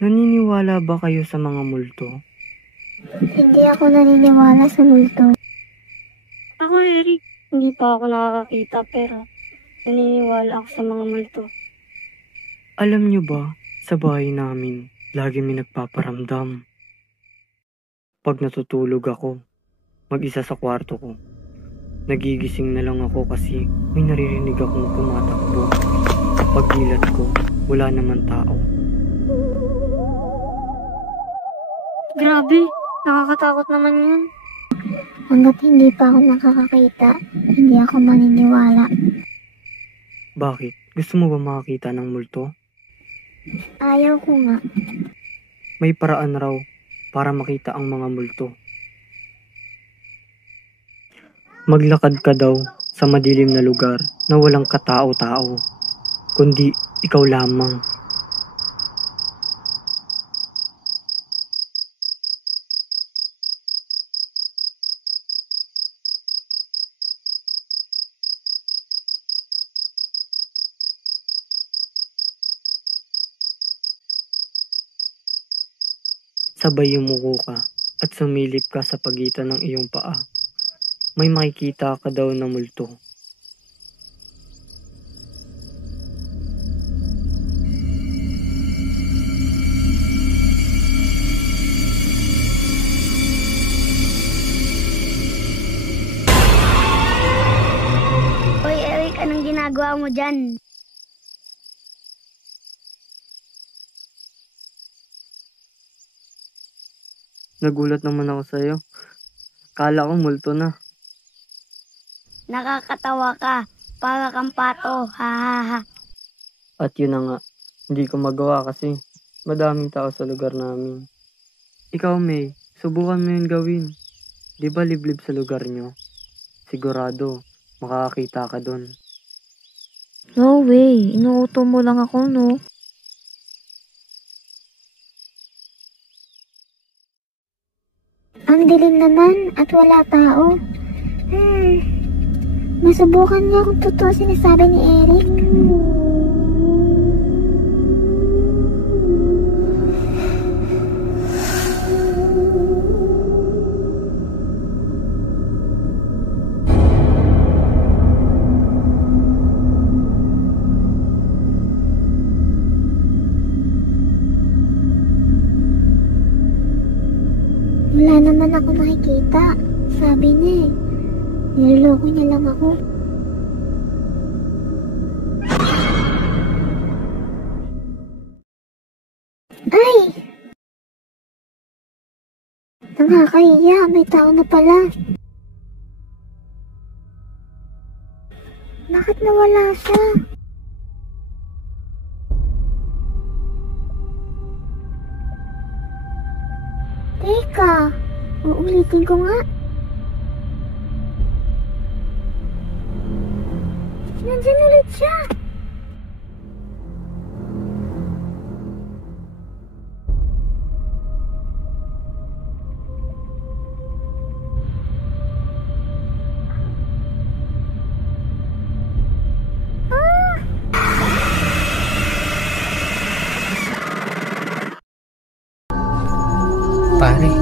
Naniniwala ba kayo sa mga multo? Hindi ako naniniwala sa multo. Ako, Eric, hindi pa ako nakakakita pero naniniwala ako sa mga multo. Alam niyo ba, sa bahay namin, lagi may nagpaparamdam. Pag natutulog ako, mag-isa sa kwarto ko, nagigising na lang ako kasi may naririnig akong tumatakbo. Pagdilat ko, wala naman tao. Grabe, nakakatakot naman yun. Hanggat hindi pa ako nakakakita, hindi ako maniniwala. Bakit? Gusto mo ba makakita ng multo? Ayaw ko nga. May paraan raw para makita ang mga multo. Maglakad ka daw sa madilim na lugar na walang katao-tao, kundi ikaw lamang. Sabay yumuko ka at sumilip ka sa pagitan ng iyong paa. May makikita ka daw na multo. Oy, Eric, anong ginagawa mo dyan? Nagulat naman ako sa'yo. Kala ko multo na. Nakakatawa ka. Para kang pato. Ha ha ha. At yun na nga, hindi ko magawa kasi madaming tao sa lugar namin. Ikaw, May, subukan mo yun gawin. Di ba liblib sa lugar nyo? Sigurado, makakakita ka doon. No way. Inuuto mo lang ako, no? Ang dilim naman at wala tao. Masubukan niya kung totoo sinasabi ni Eric. Wala naman ako nakikita. Sabi niya eh. Niloloko niya lang ako. Ay! Nakakahiya. May tao na pala. Bakit nawala siya? Teka, uulitin ko nga. Nandyan ulit siya. Pare,